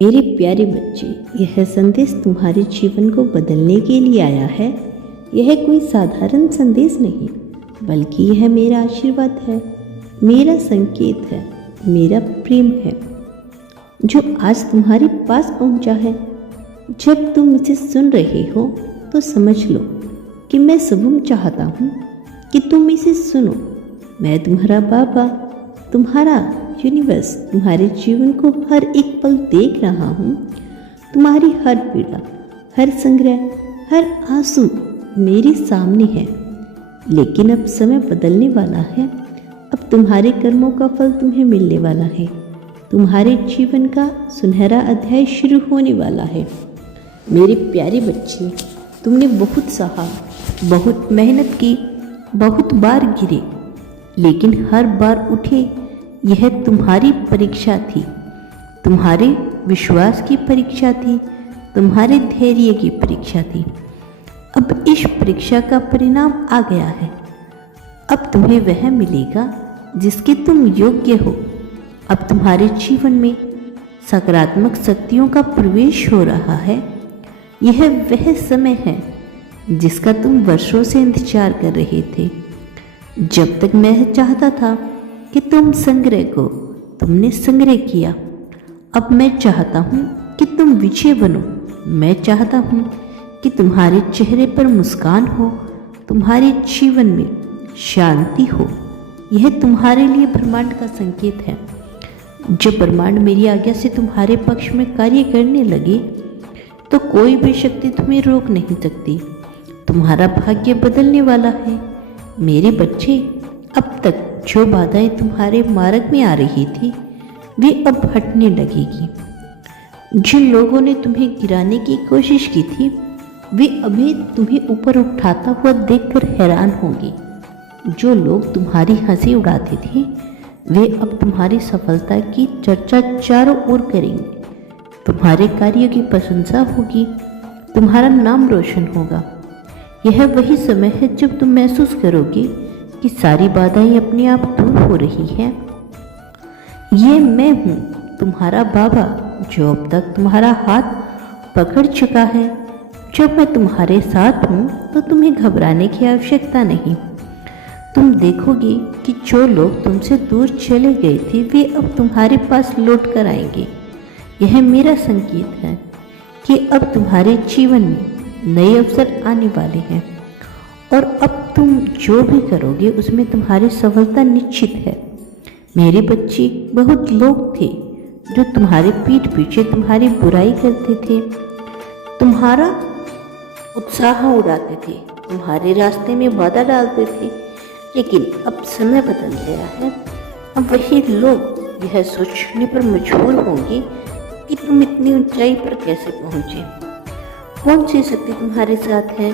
मेरे प्यारे बच्चे, यह संदेश तुम्हारे जीवन को बदलने के लिए आया है। यह कोई साधारण संदेश नहीं, बल्कि यह मेरा आशीर्वाद है, मेरा संकेत है, मेरा प्रेम है, जो आज तुम्हारे पास पहुंचा है। जब तुम इसे सुन रहे हो तो समझ लो कि मैं शुभम चाहता हूँ कि तुम इसे सुनो। मैं तुम्हारा बाबा, तुम्हारा यूनिवर्स तुम्हारे जीवन को हर एक पल देख रहा हूँ। तुम्हारी हर पीड़ा, हर संग्रह, हर आंसू मेरे सामने है। लेकिन अब समय बदलने वाला है। अब तुम्हारे कर्मों का फल तुम्हें मिलने वाला है। तुम्हारे जीवन का सुनहरा अध्याय शुरू होने वाला है। मेरे प्यारे बच्चे, तुमने बहुत सहा, बहुत मेहनत की, बहुत बार गिरे, लेकिन हर बार उठे। यह तुम्हारी परीक्षा थी, तुम्हारे विश्वास की परीक्षा थी, तुम्हारे धैर्य की परीक्षा थी। अब इस परीक्षा का परिणाम आ गया है। अब तुम्हें वह मिलेगा जिसके तुम योग्य हो। अब तुम्हारे जीवन में सकारात्मक शक्तियों का प्रवेश हो रहा है। यह वह समय है जिसका तुम वर्षों से इंतजार कर रहे थे। जब तक मैं चाहता था कि तुम संग्रह को, तुमने संग्रह किया। अब मैं चाहता हूँ कि तुम विजय बनो। मैं चाहता हूँ कि तुम्हारे चेहरे पर मुस्कान हो, तुम्हारे जीवन में शांति हो। यह तुम्हारे लिए ब्रह्मांड का संकेत है। जब ब्रह्मांड मेरी आज्ञा से तुम्हारे पक्ष में कार्य करने लगे तो कोई भी शक्ति तुम्हें रोक नहीं सकती। तुम्हारा भाग्य बदलने वाला है। मेरे बच्चे, अब तक जो बाधाएं तुम्हारे मार्ग में आ रही थी वे अब हटने लगेगी। जिन लोगों ने तुम्हें गिराने की कोशिश की थी वे अभी तुम्हें ऊपर उठाता हुआ देखकर हैरान होंगे। जो लोग तुम्हारी हंसी उड़ाते थे वे अब तुम्हारी सफलता की चर्चा चारों ओर करेंगे। तुम्हारे कार्यों की प्रशंसा होगी, तुम्हारा नाम रोशन होगा। यह वही समय है जब तुम महसूस करोगे कि सारी बाधाएं अपने आप दूर हो रही हैं। ये मैं हूँ, तुम्हारा बाबा, जो अब तक तुम्हारा हाथ पकड़ चुका है। जब मैं तुम्हारे साथ हूँ तो तुम्हें घबराने की आवश्यकता नहीं। तुम देखोगे कि जो लोग तुमसे दूर चले गए थे वे अब तुम्हारे पास लौट कर आएंगे। यह मेरा संकेत है कि अब तुम्हारे जीवन में नए अवसर आने वाले हैं और अब तुम जो भी करोगे उसमें तुम्हारी सफलता निश्चित है। मेरे बच्चे, बहुत लोग थे जो तुम्हारे पीठ पीछे तुम्हारी बुराई करते थे, तुम्हारा उत्साह उड़ाते थे, तुम्हारे रास्ते में बाधा डालते थे। लेकिन अब समय बदल गया है। अब वही लोग यह सोचने पर मजबूर होंगे कि तुम इतनी ऊंचाई पर कैसे पहुंचे। कौन सी शक्ति तुम्हारे साथ है?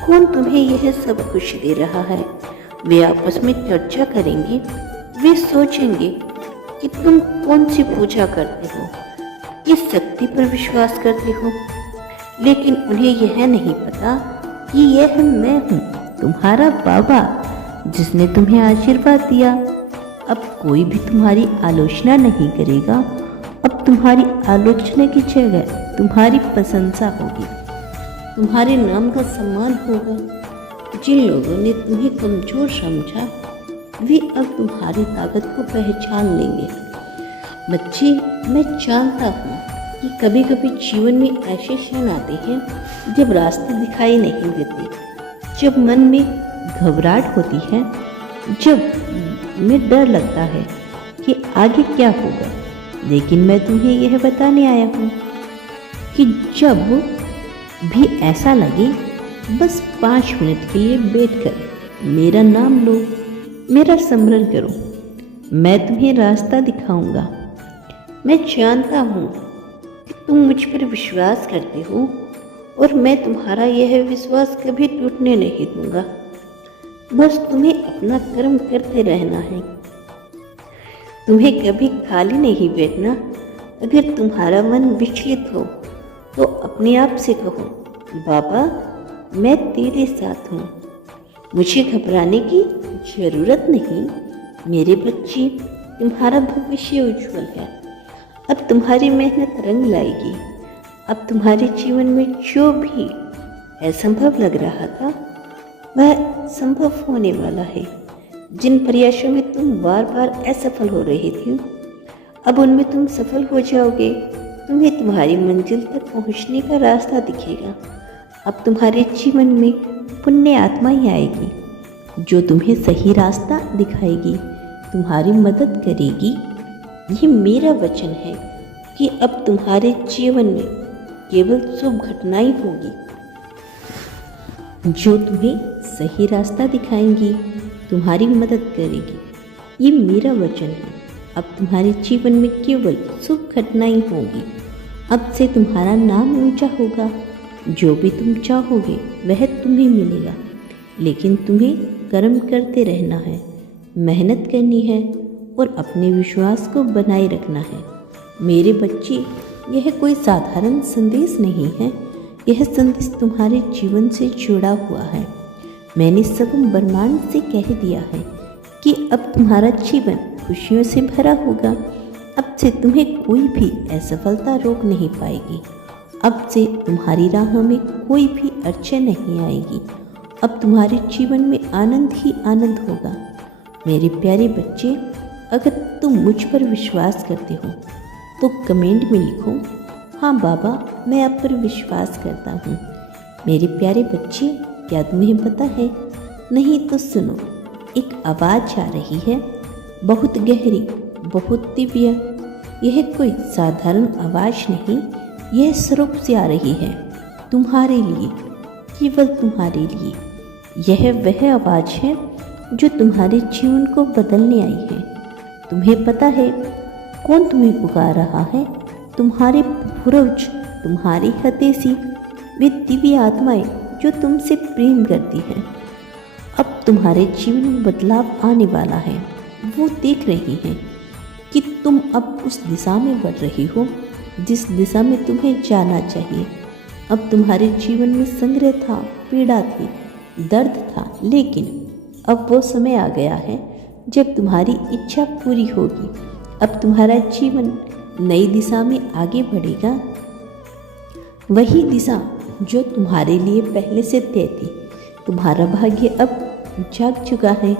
कौन तुम्हें यह सब खुशी दे रहा है? वे आपस में चर्चा करेंगे। वे सोचेंगे कि तुम कौन सी पूजा करते हो, किस शक्ति पर विश्वास करते हो। लेकिन उन्हें यह नहीं पता कि यह मैं हूँ, तुम्हारा बाबा, जिसने तुम्हें आशीर्वाद दिया। अब कोई भी तुम्हारी आलोचना नहीं करेगा। अब तुम्हारी आलोचना की जगह तुम्हारी प्रशंसा होगी। तुम्हारे नाम का सम्मान होगा। जिन लोगों ने तुम्हें कमजोर समझा वे अब तुम्हारी ताकत को पहचान लेंगे। बच्चे, मैं जानता हूँ कि कभी कभी जीवन में ऐसे क्षण आते हैं जब रास्ते दिखाई नहीं देते, जब मन में घबराहट होती है, जब में डर लगता है कि आगे क्या होगा। लेकिन मैं तुम्हें यह बताने आया हूँ कि जब भी ऐसा लगे, बस 5 मिनट के लिए बैठकर मेरा नाम लो, मेरा स्मरण करो। मैं तुम्हें रास्ता दिखाऊंगा। मैं जानता हूँ कि तुम मुझ पर विश्वास करते हो और मैं तुम्हारा यह विश्वास कभी टूटने नहीं दूंगा। बस तुम्हें अपना कर्म करते रहना है। तुम्हें कभी खाली नहीं बैठना। अगर तुम्हारा मन विचलित हो तो अपने आप से कहो, बाबा, मैं तेरे साथ हूँ, मुझे घबराने की जरूरत नहीं। मेरे बच्चे, तुम्हारा भविष्य उज्जवल है। अब तुम्हारी मेहनत रंग लाएगी। अब तुम्हारे जीवन में जो भी असंभव लग रहा था वह संभव होने वाला है। जिन प्रयासों में तुम बार बार असफल हो रहे थे, अब उनमें तुम सफल हो जाओगे। तुम्हें तुम्हारी मंजिल तक पहुंचने का रास्ता दिखेगा। अब तुम्हारे जीवन में पुण्य आत्माएं आएगी जो तुम्हें सही रास्ता दिखाएगी, तुम्हारी मदद करेगी। ये मेरा वचन है कि अब तुम्हारे जीवन में केवल शुभ घटनाएं होगी जो तुम्हें सही रास्ता दिखाएंगी, तुम्हारी मदद करेगी। ये मेरा वचन है। अब तुम्हारे जीवन में केवल शुभ घटनाएं होगी। अब से तुम्हारा नाम ऊंचा होगा। जो भी तुम चाहोगे वह तुम्हें मिलेगा, लेकिन तुम्हें कर्म करते रहना है, मेहनत करनी है और अपने विश्वास को बनाए रखना है। मेरे बच्चे, यह कोई साधारण संदेश नहीं है। यह संदेश तुम्हारे जीवन से जुड़ा हुआ है। मैंने सब ब्रह्मांड से कह दिया है कि अब तुम्हारा जीवन खुशियों से भरा होगा। अब से तुम्हें कोई भी असफलता रोक नहीं पाएगी। अब से तुम्हारी राह में कोई भी अड़चन नहीं आएगी। अब तुम्हारे जीवन में आनंद ही आनंद होगा। मेरे प्यारे बच्चे, अगर तुम मुझ पर विश्वास करते हो तो कमेंट में लिखो, हाँ बाबा, मैं आप पर विश्वास करता हूँ। मेरे प्यारे बच्चे, क्या तुम्हें पता है? नहीं तो सुनो, एक आवाज़ आ रही है, बहुत गहरी, बहुत दिव्य। यह कोई साधारण आवाज़ नहीं, यह स्वर्ग से आ रही है, तुम्हारे लिए, केवल तुम्हारे लिए। यह वह आवाज़ है जो तुम्हारे जीवन को बदलने आई है। तुम्हें पता है कौन तुम्हें पुकार रहा है? तुम्हारे पूर्वज, तुम्हारी हतेसी, वे दिव्य आत्माएं जो तुमसे प्रेम करती हैं। अब तुम्हारे जीवन में बदलाव आने वाला है। वो देख रही हैं कि तुम अब उस दिशा में बढ़ रही हो जिस दिशा में तुम्हें जाना चाहिए। अब तुम्हारे जीवन में संग्रह था, पीड़ा थी, दर्द था, लेकिन अब वो समय आ गया है जब तुम्हारी इच्छा पूरी होगी। अब तुम्हारा जीवन नई दिशा में आगे बढ़ेगा, वही दिशा जो तुम्हारे लिए पहले से तय थी। तुम्हारा भाग्य अब जाग चुका है,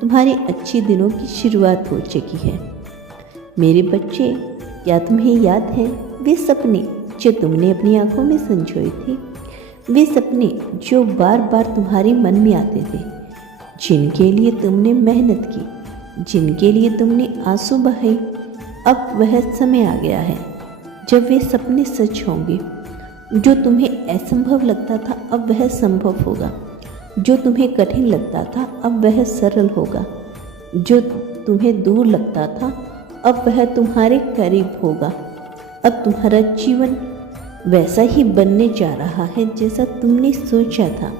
तुम्हारे अच्छे दिनों की शुरुआत हो चुकी है। मेरे बच्चे, क्या तुम्हें याद है वे सपने जो तुमने अपनी आंखों में संजोए थे? वे सपने जो बार बार तुम्हारे मन में आते थे, जिनके लिए तुमने मेहनत की, जिनके लिए तुमने आंसू बहाए। अब वह समय आ गया है जब वे सपने सच होंगे। जो तुम्हें असंभव लगता था अब वह संभव होगा। जो तुम्हें कठिन लगता था अब वह सरल होगा। जो तुम्हें दूर लगता था अब वह तुम्हारे करीब होगा। अब तुम्हारा जीवन वैसा ही बनने जा रहा है जैसा तुमने सोचा था।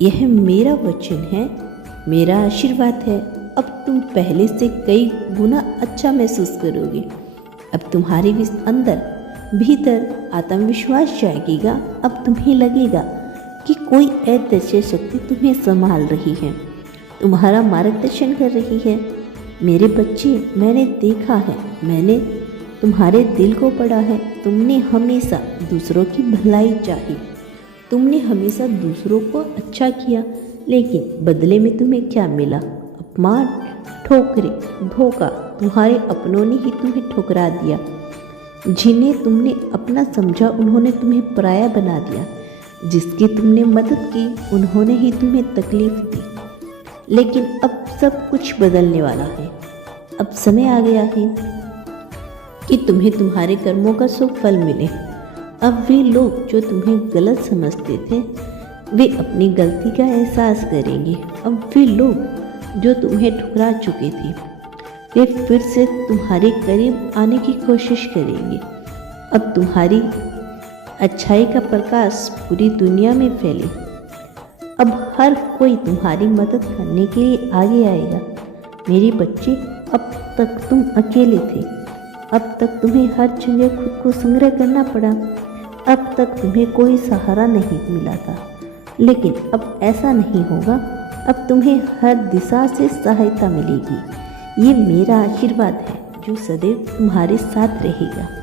यह मेरा वचन है, मेरा आशीर्वाद है। अब तुम पहले से कई गुना अच्छा महसूस करोगे। अब तुम्हारे अंदर भीतर आत्मविश्वास जागेगा। अब तुम्हें लगेगा कि कोई अदृश्य शक्ति तुम्हें संभाल रही है, तुम्हारा मार्गदर्शन कर रही है। मेरे बच्चे, मैंने देखा है, मैंने तुम्हारे दिल को पढ़ा है। तुमने हमेशा दूसरों की भलाई चाही, तुमने हमेशा दूसरों को अच्छा किया, लेकिन बदले में तुम्हें क्या मिला? अपमान, ठोकरें, धोखा। तुम्हारे अपनों ने ही तुम्हें ठुकरा दिया। जिन्हें तुमने अपना समझा उन्होंने तुम्हें पराया बना दिया। जिसकी तुमने मदद की उन्होंने ही तुम्हें तकलीफ दी। लेकिन अब सब कुछ बदलने वाला है। अब समय आ गया है कि तुम्हें तुम्हारे कर्मों का शुभ फल मिले। अब वे लोग जो तुम्हें गलत समझते थे वे अपनी गलती का एहसास करेंगे। अब वे लोग जो तुम्हें ठुकरा चुके थे वे फिर से तुम्हारे करीब आने की कोशिश करेंगे। अब तुम्हारी अच्छाई का प्रकाश पूरी दुनिया में फैले। अब हर कोई तुम्हारी मदद करने के लिए आगे आएगा। मेरे बच्चे, अब तक तुम अकेले थे। अब तक तुम्हें हर जगह खुद को संग्रह करना पड़ा। अब तक तुम्हें कोई सहारा नहीं मिला था, लेकिन अब ऐसा नहीं होगा। अब तुम्हें हर दिशा से सहायता मिलेगी। ये मेरा आशीर्वाद है, जो सदैव तुम्हारे साथ रहेगा।